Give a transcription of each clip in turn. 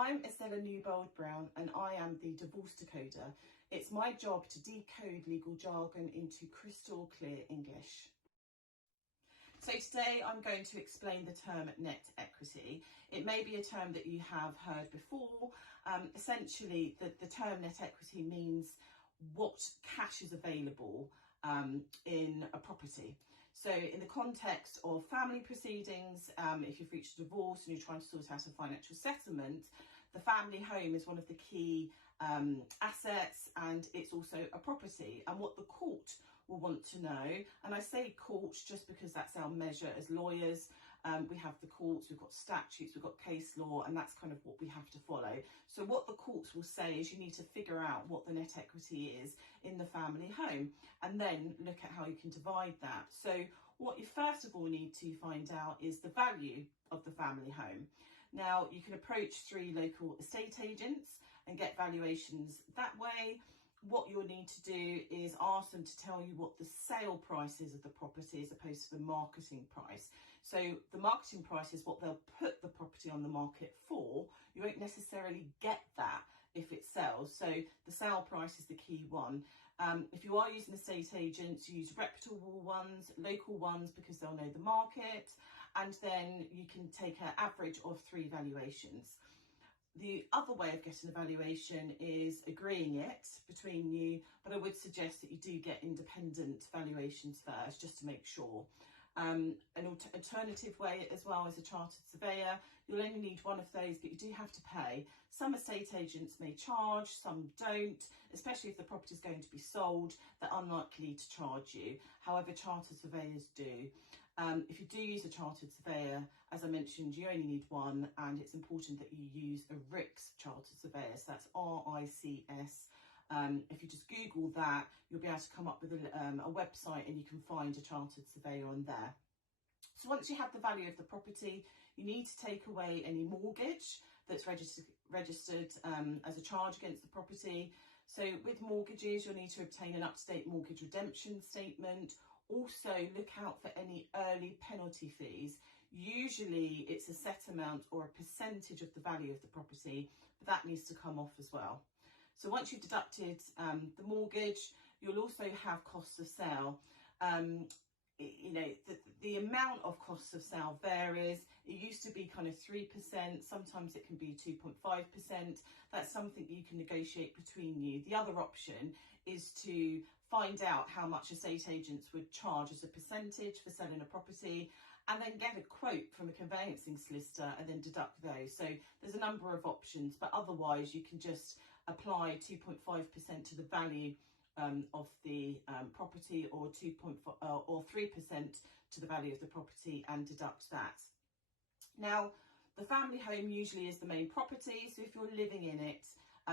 I'm Estella Newbold-Brown and I am the divorce decoder. It's my job to decode legal jargon into crystal clear English. So today I'm going to explain the term net equity. It may be a term that you have heard before. Essentially, the term net equity means what cash is available in a property. So in the context of family proceedings, if you've reached a divorce and you're trying to sort out a financial settlement, the family home is one of the key assets, and it's also a property. And what the court will want to know, and I say court just because that's our measure as lawyers, we have the courts, we've got statutes, we've got case law, and that's kind of what we have to follow. So what the courts will say is you need to figure out what the net equity is in the family home and then look at how you can divide that. So what you first of all need to find out is the value of the family home. Now you can approach 3 local estate agents and get valuations that way. What you'll need to do is ask them to tell you what the sale price is of the property as opposed to the marketing price. So the marketing price is what they'll put the property on the market for. You won't necessarily get that if it sells. So the sale price is the key one. If you are using estate agents, use reputable ones, local ones, because they'll know the market, and then you can take an average of 3 valuations. The other way of getting a valuation is agreeing it between you, but I would suggest that you do get independent valuations first, just to make sure. An alternative way as well is a chartered surveyor. You'll only need one of those, but you do have to pay. Some estate agents may charge, some don't, especially if the property is going to be sold. They're unlikely to charge you. However, chartered surveyors do. If you do use a chartered surveyor, as I mentioned, you only need one, and it's important that you use a RICS chartered surveyor. So that's RICS. If you just Google that, you'll be able to come up with a website and you can find a chartered surveyor on there. So once you have the value of the property, you need to take away any mortgage that's registered as a charge against the property. So with mortgages, you'll need to obtain an up-to-date mortgage redemption statement. Also, look out for any early penalty fees. Usually it's a set amount or a percentage of the value of the property, but that needs to come off as well. So once you've deducted the mortgage, you'll also have costs of sale. The amount of costs of sale varies. It used to be kind of 3%, sometimes it can be 2.5%. That's something you can negotiate between you. The other option is to find out how much estate agents would charge as a percentage for selling a property, and then get a quote from a conveyancing solicitor and then deduct those. So there's a number of options, but otherwise you can just apply 2.5% to the value of the property, or 3% to the value of the property, and deduct that. Now, the family home usually is the main property, so if you're living in it,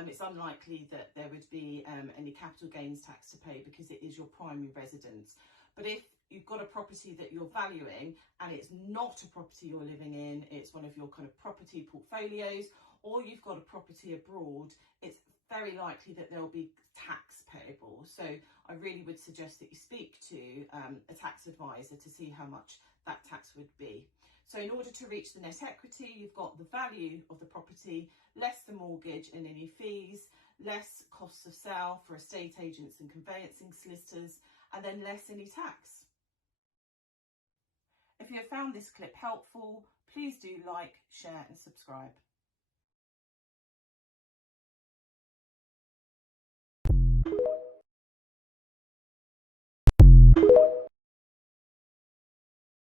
it's unlikely that there would be any capital gains tax to pay because it is your primary residence. But if you've got a property that you're valuing and it's not a property you're living in, it's one of your kind of property portfolios, or you've got a property abroad, it's very likely that there'll be tax payable. So I really would suggest that you speak to a tax advisor to see how much that tax would be. So in order to reach the net equity, you've got the value of the property, less the mortgage and any fees, less costs of sale for estate agents and conveyancing solicitors, and then less any tax. If you have found this clip helpful, please do like, share and subscribe.